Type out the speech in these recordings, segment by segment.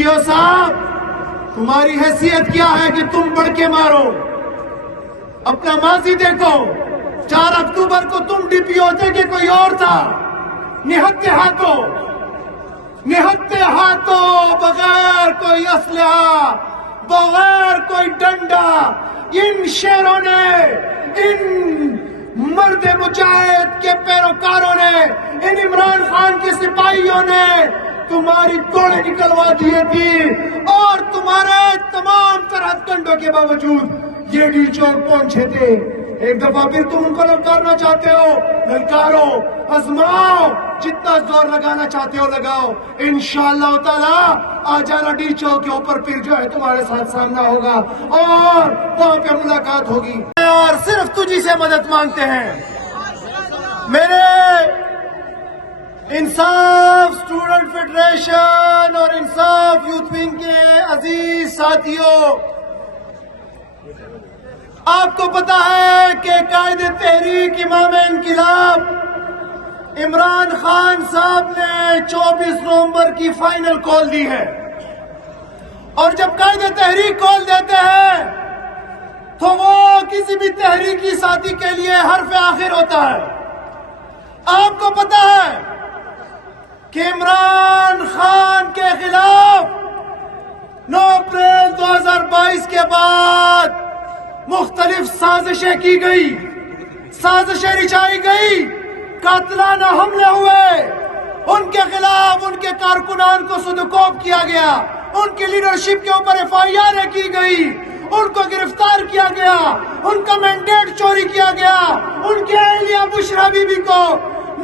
پی او صاحب، تمہاری حیثیت کیا ہے کہ تم بڑھ کے مارو؟ اپنا ماضی دیکھو، 4 اکتوبر کو تم ڈی پی او تھے کہ کوئی اور تھا؟ نہتے ہاتھوں بغیر کوئی اسلحہ، بغیر کوئی ڈنڈا، ان شیروں نے، ان مرد مجاہد کے پیروکاروں نے، ان عمران خان کے سپاہیوں نے تمہاری توڑیں نکلوا دیے تھی، اور تمہارے تمام تر ہتھ کنڈوں کے باوجود یہ ڈی چوک پہنچے تھے۔ ایک دفعہ پھر تم ان کو للکارنا چاہتے ہو، للکارو، آزماؤ، جتنا زور لگانا چاہتے ہو لگاؤ، انشاءاللہ تعالیٰ آ جانا ڈی چوک کے اوپر، پھر جو ہے تمہارے ساتھ سامنا ہوگا اور وہاں پہ ملاقات ہوگی، اور صرف تجھی سے مدد مانگتے ہیں۔ میرے انصاف اسٹوڈنٹ فیڈریشن اور انصاف یوتھ ونگ کے عزیز ساتھیوں، آپ کو پتا ہے کہ قائد تحریک امام انقلاب عمران خان صاحب نے 24 نومبر کی فائنل کال دی ہے، اور جب قائد تحریک کال دیتے ہیں تو وہ کسی بھی تحریکی ساتھی کے لیے حرف آخر ہوتا ہے۔ آپ کو پتا ہے کہ عمران خان کے خلاف 9 اپریل 2022 کے بعد مختلف سازشیں کی گئی، سازشیں رچائی گئی، قاتلانہ حملے ہوئے، ان کے خلاف ان کے کارکنان کو سدوکوب کیا گیا، ان کی لیڈرشپ کے اوپر FIR کی گئی، ان کو گرفتار کیا گیا، ان کا مینڈیٹ چوری کیا گیا، ان کے اہلیہ بشرا بی بی کو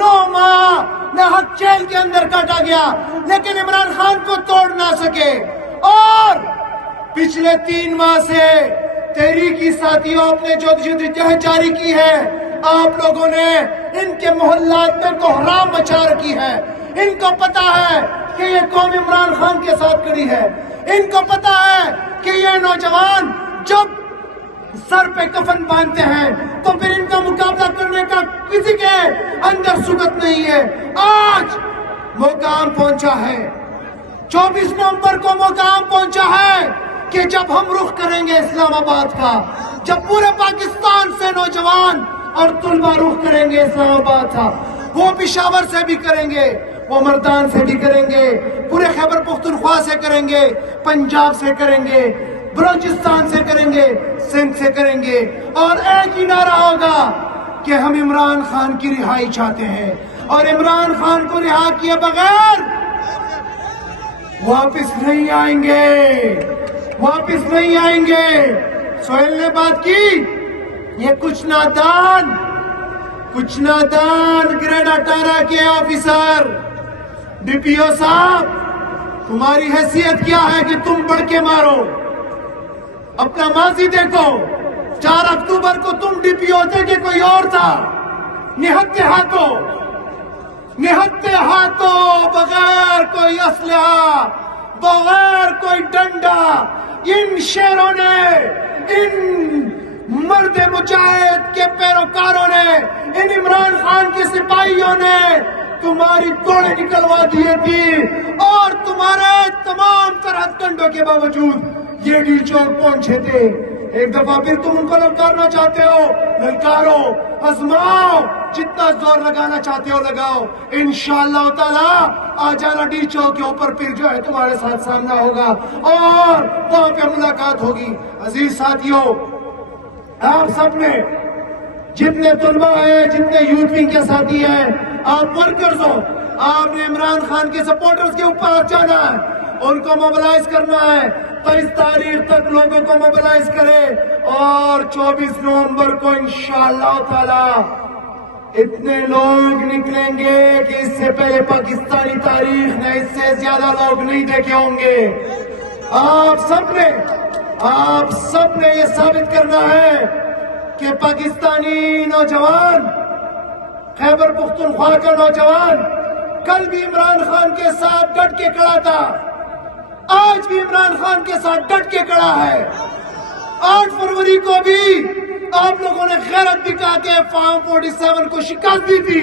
9 ماہ ناحق جیل کے اندر کاٹا گیا، لیکن عمران خان کو توڑ نہ سکے۔ اور پچھلے 3 ماہ سے تحریکی ساتھیوں اپنے جدوجہد جاری کی ہے، آپ لوگوں نے ان کے محلات میں کوہرام مچا رکھی ہے۔ ان کو پتا ہے کہ یہ قوم عمران خان کے ساتھ کھڑی ہے، ان کو پتا ہے کہ یہ نوجوان جب سر پہ کفن باندھتے ہیں تو پھر ان کا مقابلہ کرنے کا کسی کے اندر سکت نہیں ہے۔ آج مقام پہنچا ہے، 24 نومبر کو مقام پہنچا ہے کہ جب ہم رخ کریں گے اسلام آباد کا، جب پورے پاکستان سے نوجوان اور طلبہ رخ کریں گے اسلام آباد کا، وہ پشاور سے بھی کریں گے، وہ مردان سے بھی کریں گے، پورے خیبر پختونخوا سے کریں گے، پنجاب سے کریں گے، بلوچستان سے کریں گے، سندھ سے کریں گے، اور ایک ہی نعرہ ہوگا کہ ہم عمران خان کی رہائی چاہتے ہیں، اور عمران خان کو رہا کیے بغیر واپس نہیں آئیں گے، واپس نہیں آئیں گے۔ سہیل نے بات کی، یہ کچھ نادان گریڈ 18 کے آفیسر، ڈی پی او صاحب، تمہاری حیثیت کیا ہے کہ تم بڑھ کے مارو؟ اپنا ماضی دیکھو، 4 اکتوبر کو تم ڈی پی او تھے کہ کوئی اور تھا؟ نہتے ہاتھوں بغیر کوئی اسلحہ، بغیر کوئی ڈنڈا، ان شیروں نے، ان مرد مجاہد کے پیروکاروں نے، ان عمران خان کے سپاہیوں نے تمہاری توڑیں نکلوا دیے تھی، اور تمہارے تمام تر ہتھ کنڈوں کے باوجود یہ ڈی چوک پہنچے تھے۔ ایک دفعہ پھر تم ان کو للکارنا چاہتے ہو، للکارو، آزماؤ، جتنا زور لگانا چاہتے ہو لگاؤ، انشاءاللہ تعالیٰ آ جانا ڈی چوک کے اوپر، پھر جو ہے تمہارے ساتھ سامنا ہوگا اور وہاں پہ ملاقات ہوگی۔ عزیز ساتھیوں، آپ سب نے، جتنے طلبہ ہیں، جتنے یوتھ ونگ کے ساتھی ہیں، آپ ورکرز ہو، آپ نے عمران خان کے سپورٹرز کے اوپر جانا ہے، ان کو موبلائز کرنا ہے، 23 تاریخ تک لوگوں کو موبلائز کرے، اور 24 نومبر کو انشاءاللہ تعالی اتنے لوگ نکلیں گے کہ اس سے پہلے پاکستانی تاریخ نے اس سے زیادہ لوگ نہیں دیکھے ہوں گے۔ آپ سب نے یہ ثابت کرنا ہے کہ پاکستانی نوجوان، خیبر پختونخوا کا نوجوان کل بھی عمران خان کے ساتھ ڈٹ کے کھڑا تھا، آج بھی عمران خان کے ساتھ ڈٹ کے کھڑا ہے۔ 8 فروری کو بھی آپ لوگوں نے غیرت دکھا کے فارم 47 کو شکست دی تھی،